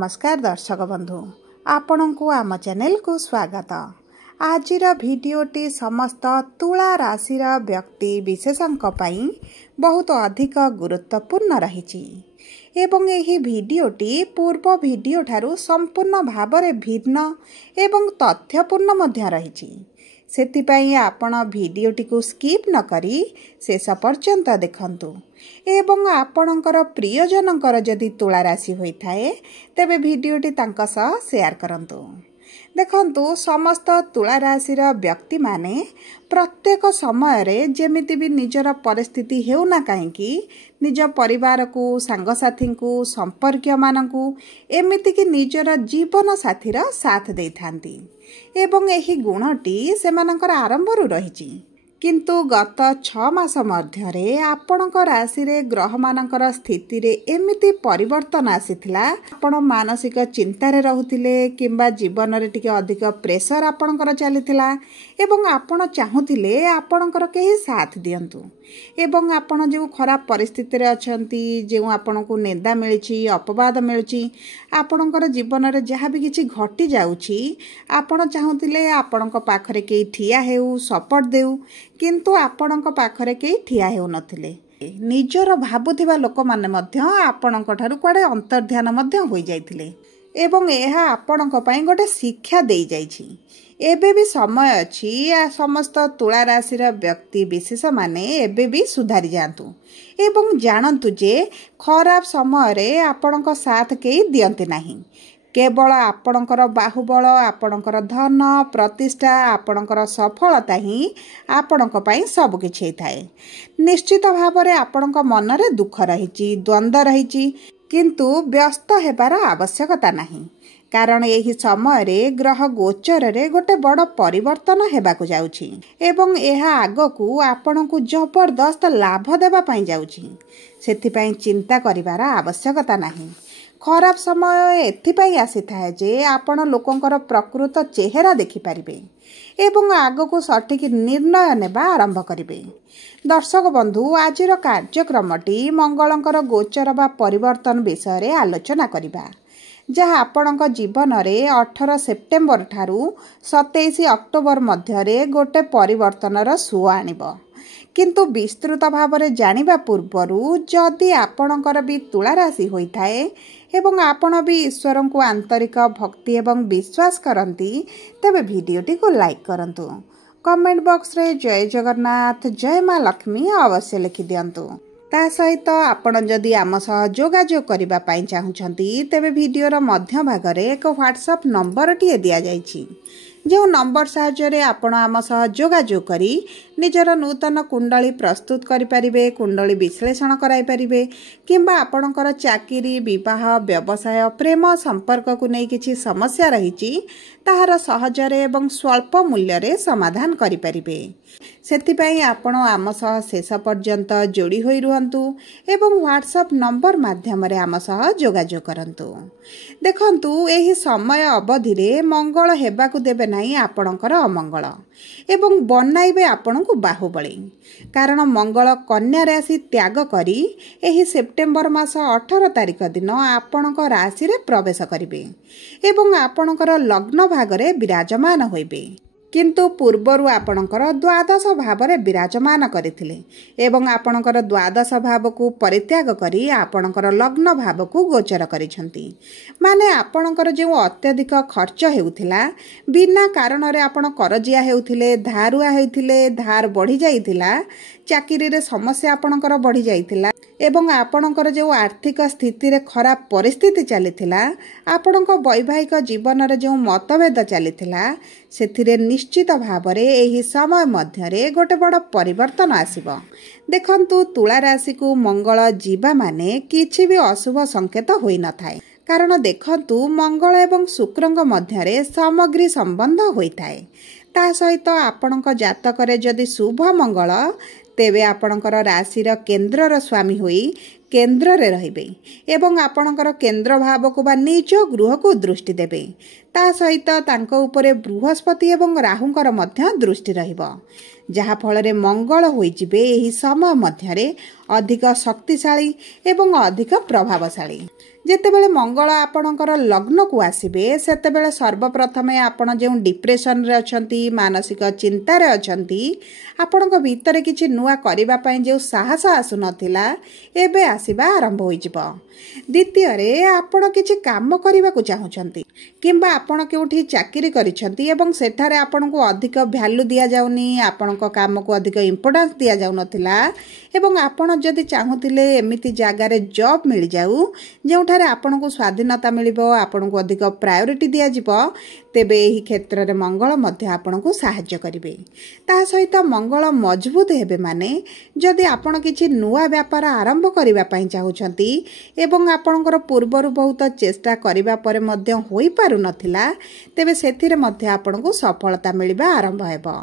नमस्कार दर्शक बंधु आपण को आम चैनल को स्वागत। आजिर भिडियोटी समस्त तुला राशिर व्यक्ति विशेषंक पई बहुत अधिक गुरुत्वपूर्ण रही एवं यही भिडियोटी पूर्व भिडियो ठारू संपूर्ण भावरे भिन्न एवं तथ्यपूर्ण मध्य रही सेतिपाई आपण भिडियोटी को स्किप न करी शेष पर्यंत देखंतु एवं आपणकर प्रियजनकर जदि तुला राशि होइथाए तेबे भिडियोटी तांका सह शेयर करंतु। देखंतु समस्त तुला राशिर व्यक्ति माने प्रत्येक समय रे जेमिति भी निजर परिस्थिति हेउना काहेकि निज परिवार को सांगसाथी को संपर्क मानकु एमिति कि निजर जीवन साथीर साथ देई थांती एवं एही गुणटी सेमानकर आरंभरू रहिछि किंतु गत 6 मास मध्यरे आपणक राशि रे ग्रह मानकर स्थिति रे एमिति परिवर्तन आसीथिला आपण मानसिक चिंता रे रहुथिले किंबा जीवन रे टिके अधिक प्रेशर आपणकर चलीथिला एवं आपण चाहुथिले आपणकर केही साथ दियंतु एवं आपण जो खराब परिस्थिति रे अछंती जो आपण को निंदा मिलछि अपवाद मिलछि आपणकर जीवन रे जहा भी किछि घटी जाउछि आपण चाहुथिले आपणक पाखरे केही ठिया हेउ सपोर्ट देउ किंतु आपणक पाखरे केही ठिया हेउ नथिले निजर भाबुथिबा लोक माने मध्य आपणक ठारू कुआडे अंतर्ध्यान मध्य होई जाइथिले एवं एहा आपणक पई गोटे शिक्षा देई जाइछि। एबे भी समय अछि समस्त तुला राशिर व्यक्ति विशेष माने एबे भी सुधारी जातु एवं जानतु जे खराब समय रे आपणक साथ केही दियंते नाही केवल आपणकर बाहुबल आपणकर धन प्रतिष्ठा आपणकर सफलता ही आपणक पई सब किछि थाए। निश्चित भाव रे आपणक मन रे दुख रहिछि द्वंद्व रहिछि किंतु व्यस्त हेबार आवश्यकता नाही कारण यही समय रे ग्रह गोचर रे गोटे बड़ परिवर्तन हेबाकु जाउछि एवं एहा आगकू आपणकू जबरदस्त लाभ देबा पई जाउछि सेथि पई चिंता करिवार आवश्यकता नाही। खराब समय एथिपाई आसी थाए जे आपण लोकंकर प्रकृत चेहरा देखि पारिबे एवं आगकू सठिक निर्णय नेबा आरंभ करिबे। दर्शक बंधु आजिर कार्यक्रमटी मंगलंकर गोचर बा परिवर्तन विषय रे आलोचना करिबा जहाँ आपणक जीवन रे 18 सेप्टेम्बर ठारू 27 अक्टोबर मध्यरे गोटे परिवर्तनर सुओ आनिबो किंतु विस्तृत भाव रे जानिबा पूर्वरु जदि आपणकर भी तुला राशि होइथाए एवं आपण भी ईश्वर को आंतरिक भक्ति एवं विश्वास करंती तबे भिडियोटी को लाइक करंतु कमेंट बॉक्स रे जय जगन्नाथ जय मां लक्ष्मी अवश्य लिखि दियंतु। ता सहित आपण जदि आम सह जोगाजोग करिबा पई चाहुछंती तेबे भिडियोर मध्य भाग रे एक व्हाट्सएप नंबर टिए दिया जाइछि जो नंबर साहाय्य आपण आम सह जोगाजोग करी निजर नूतन कुंडली प्रस्तुत करि परिबे कुंडली विश्लेषण कराई परिबे किंबा आपणकर चाकरी विवाह व्यवसाय प्रेम संपर्क को नै किछि समस्या रहिछि ताहार सहजरे एवं स्वल्प मूल्य रे समाधान करि परिबे सेति पई आपण आम सह शेष पर्यंत जोड़ी होई रुहंतु एवं व्हाट्सएप नंबर माध्यम रे आम सह जोगाजोग करंतु। देखंतु एही समय अवधि रे मंगल हेबाकु देबे नाही आपणकर अमंगल एवं बनाइबे आपणकु बाहुबली कारण मंगल कन्या राशि त्याग करी एही सेप्टेम्बर मास 18 तारिख दिन आपणक राशि रे प्रवेश करिवे एवं आपणकर लग्न भाग रे विराजमान होइबे किंतु पूर्वरु आपणकर द्वादश भाव रे विराजमान करथिले एवं आपणकर द्वादश भाव को परित्याग करी आपणकर लग्न भाव को गोचर करिसंती माने आपणकर जो अत्यधिक खर्च हेउथिला बिना कारण रे आपण करजिया हेउथिले धारुआ हेउथिले धार बढ़ी जाइथिला चाकरी रे समस्या आपणकर बढ़ी जाइथिला एवं आपणकर जो आर्थिक स्थिति रे खराब परिस्थिति चलीथिला आपणक वैवाहिक जीवन रे जो मतभेद चलीथिला सेथिरे निश्चित भाव रे एही समय मध्य रे गोटे बड़ परिवर्तन आसीबो। देखंतु तुला राशि को मंगल जीवा माने किछि भी अशुभ संकेत होई न थाए कारण देखंतु मंगल एवं शुक्रंग मध्य रे सामग्री संबंध होइथाए ता सहित आपणक जातक रे जदि शुभ मंगल तेबे आपणकर राशिर केन्द्रर स्वामी होई केन्द्र रे रहिबे एवं आपणकर केन्द्र भाव को बा निज गृह को दृष्टि देबे ता सहित तांको उपरे बृहस्पति एवं राहुंकर मध्य दृष्टि रहिबो जहा फल मंगल होइजिबे एही समय मध्यरे अधिक शक्तिशाली एवं अधिक प्रभावशाली। जेतेबेले मंगल आपणकर लग्न को आसीबे सेतेबेले सर्वप्रथमे आपण जे डिप्रेशन रे अछंती मानसिक चिंता रे अछंती आपणक भीतर किछि नुआ करिबा पई जे साहस आसु नथिला एबे आसीबा आरंभ होइजिबो। द्वितीय रे आपण किछि काम करिबा को चाहुचंती किंबा आपण केउठी चाकरी करिसंती एवं सेठारे आपण को अधिक वैल्यू दिया जाउनी आपणक काम को अधिक इंपोर्टेंस दिया जाउ नथिला एवं आपण जदि चाहुतिले एमिति जागा रे जॉब मिल जाउ जेउठारे आपण को स्वाधीनता मिलिबो आपण को अधिक प्रायोरिटी दिया जिवो तेबे एही क्षेत्र रे मंगल मध्य आपण को सहाय्य करिवे। ता सहित मंगल मजबूत हेबे माने जदि आपण किछि नुआ व्यापार आरंभ करिबा पई चाहुचंती एवं आपणकर पूर्वरु बहुत चेष्टा करिबा परे मध्य होई पारु नथिला तेबे सेथिरे मध्य आपण को सफलता मिलिबा आरंभ हेबो।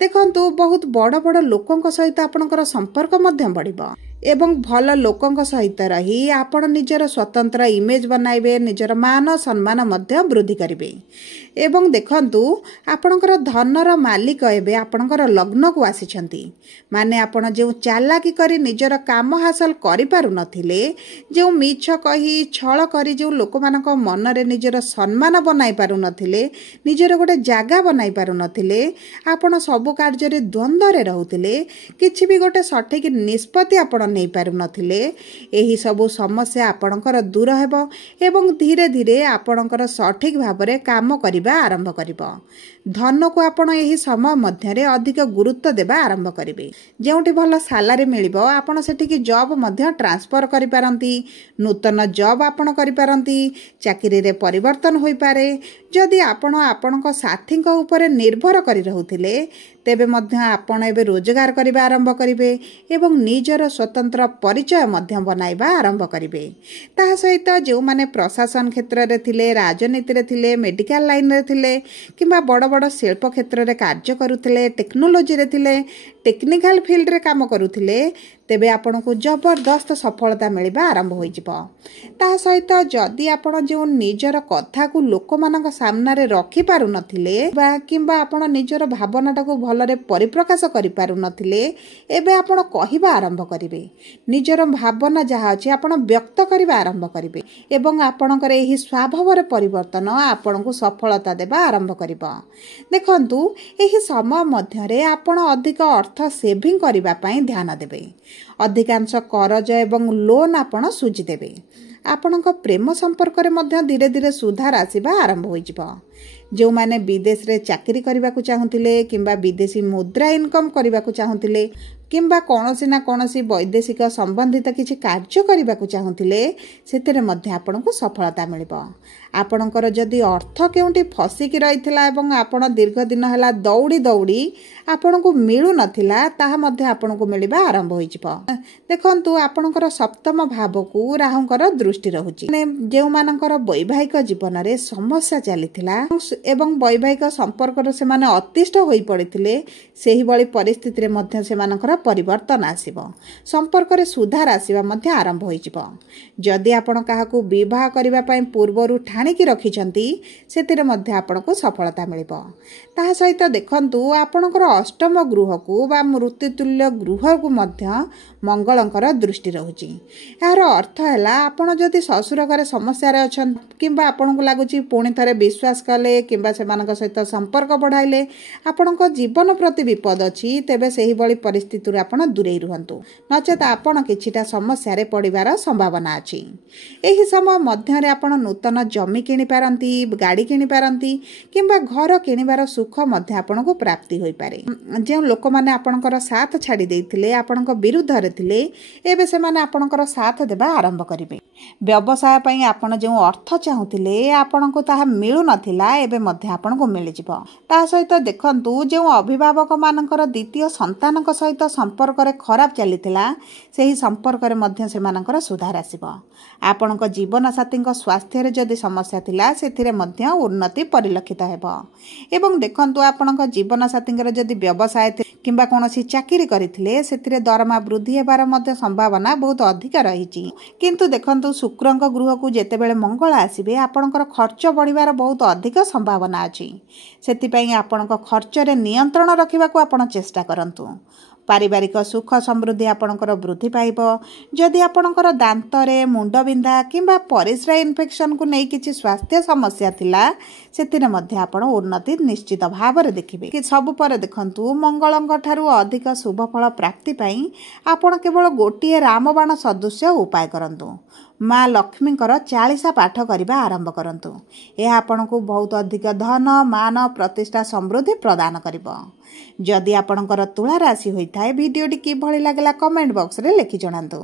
देखंतु बहुत बड़ बड़ लोकंक सहित आपणकर संपर्क मध्य बढ़िबो एवं भल लोकंक सहित रही आपण निजर स्वतंत्र इमेज बनाइबे निजर मान सम्मान मध्य वृद्धि करिवे एवं देखंतु आपणकर धनर मालिक एबे आपणकर लग्न को आसीछंती माने आपण जे चालाकी करी निजर काम हासिल करि पारु नथिले जे मिछ कही छळ करी जे लोक मानक मन रे निजर सम्मान बनाई पारु नथिले निजर गोटे जागा बनाई पारु नथिले आपण सब कार्य रे द्वंद्व रे रहउतिले किछि भी गोटे सठिक निष्पत्ति आपण नहीं पारु नथिले एही सबु समस्या आपणकर दूर हेबो एवं धीरे धीरे आपणकर सठिक भाबरे काम करिबा आरंभ करिबो। धन को आपण एही समय मध्यरे अधिक गुरुत्व देबा आरंभ करिवे जेउठी भल सालारी मिलिबो आपण सेठी की जॉब मध्य ट्रांसफर करि पारंती नूतन जॉब आपण करि पारंती चाकरी रे परिवर्तन होई पारे जदि आपण आपणक साथीक ऊपर निर्भर करि रहउथिले तेबे मध्य आपण एबे रोजगार करिबा आरंभ करिवे एवं निजर स्वतंत्र परिचय मध्य बनाइबा आरंभ करिवे। ता सहित जो माने प्रशासन क्षेत्र रे थिले राजनीति रे थिले मेडिकल लाइन रे थिले किंबा बड़ बड़ शिल्प क्षेत्र रे कार्य करुथिले टेक्नोलोजी रे थिले टेक्निकल फील्ड रे काम करुथिले तेबे आपण को जबरदस्त सफलता मिलिबा आरंभ होई जिवो। ता सहित जदि आपण जो निजर कथा को लोक मानक सामना रे रखि पारु नथिले बा किंबा आपण निजर भावनाटा को भलरे परिप्रकाश करि पारु नथिले एबे आपण कहिबा आरंभ करिवे निजर भावना जहा अछि आपण व्यक्त करिबा आरंभ करिवे एवं आपणकर एही स्वभावर परिवर्तन आपण को सफलता देबा आरंभ करिबो। देखंतु एही समय मध्यरे आपण अधिक अर्थ सेविंग करिबा पई ध्यान देबे अधिकांश करज एवं लोन आपण सुझि देबे आपणक प्रेम संपर्क रे मध्य धीरे धीरे सुधार आसीबा आरंभ होई जिवो। जो माने विदेश रे चाकरी करबा को चाहुतिले किंबा विदेशी मुद्रा इनकम करबा को चाहुतिले किंबा कोनोसी ना कोनोसी वैदेशिक संबंधित किछि कार्य करबा को चाहुतिले सेतेरे मध्य आपण को सफलता मिलिबो। आपणकर जदि अर्थ केउंटी फसिकी रहितला एवं आपण दीर्घ दिन हला दौड़ी दौड़ी आपण को मिलु नथिला ताहा मध्य आपण को मिलिबा आरंभ होई जिवो। देखंतु आपणकर सप्तम भाव को राहुंकर दृष्टि रहुची ने जेउ मानकर वैवाहिक जीवन रे समस्या चलीथिला एवं वैवाहिक संपर्क रे से माने अतिष्ठ होई पड़िथिले सेही बळी परिस्थिति रे मध्य से मानकर परिवर्तन आसीबो संपर्क रे सुधार आसीबा मध्य आरंभ होई जिवो। जदि आपण काहाकू विवाह करिबा पई पूर्वरु ठाणी की रखिछंती सेतिरे मध्य आपण को सफलता मिलिबो। ता सहित देखंतु आपणकर अष्टम गृह को बा मृत्युतुल्य गृह को मध्य मंगलंकर दृष्टि रहुची। यार अर्थ हैला आपण जदि ससुर घरे समस्या रे अछन किंबा आपण को लागुची पुणी थरे विश्वास कले किंबा सेमानक सहित संपर्क बढ़ाइले आपणक जीवन प्रति विपद अछि तेबे सेही बळी परिस्थिति रे आपण दूरेई रहंतु नचेत आपण किछिटा समस्या रे पडिबार संभावना अछि। एही समय मध्य रे आपण नूतन जमी किनि पारंती गाड़ी किनि पारंती किंबा घर किनिबार सुख मध्य आपण को प्राप्ति होई पारे। जे लोक माने आपणकर साथ छाडी देथिले आपणक विरुद्ध रे थिले एबे से माने आपणकर साथ देबा आरंभ करिवे। व्यवसाय पई आपण जे अर्थ चाहुतिले आपण को ताहा मिलु नथिला एबे मध्य आपण को मिलि जिवो। ता सहित देखंतु जे अभिभावक मानकर द्वितीय संतानक सहित संपर्क रे खराब चलीथिला सेही संपर्क रे मध्य से मानकर सुधार आसीबो। आपणक जीवन साथीक स्वास्थ्य रे जदि समस्या थिला सेथिरे मध्य उन्नति परिलक्षित हेबो। एवं देखंतु आपणक जीवन साथीक जदि व्यवसाय किंबा कौनसी चाकरी करथिले सेतिरे दरमा वृद्धि हेबार मध्य संभावना बहुत अधिक रहिछि किंतु देखंतु शुक्रक गृह को जेतेबेले मंगल आसीबे आपणकर खर्च बढ़िबार बहुत अधिक संभावना अछि सेति पई आपणक खर्च रे नियंत्रण रखिबा को आपण चेष्टा करंतु पारिवारिक सुख समृद्धि आपणकर वृद्धि पाइब जदि आपणकर दांतरे मुंडबिंधा किंबा परिस्रा इन्फेक्शन को नहीं किछि स्वास्थ्य समस्या थिला सेतिरे मध्ये आपण उन्नति निश्चित भाव रे देखिबे कि सब पर देखंतु मंगलंग ठारू अधिक शुभ फल प्राप्ति पई आपण केवल गोटिए रामबाण सदृश्य उपाय करंतु माँ लक्ष्मीकर 40 पाठ करने आरंभ करंतु यह आपनको बहुत अधिक धन मान प्रतिष्ठा समृद्धि प्रदान करिबो जदि आपणकर तुला राशि होता है वीडियोटी किभଳି लागला कमेंट बॉक्स रे लिखि जणांतु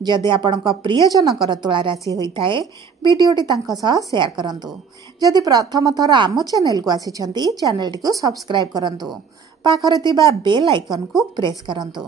जदि आपणक प्रियजनकर तुला राशि होता है वीडियोटी तांका सह शेयर करंतु जदि प्रथम थर आम चैनल को आसीछंती चैनल को सब्सक्राइब करंतु पाखरे थिबा बेल आइकन को प्रेस करंतु।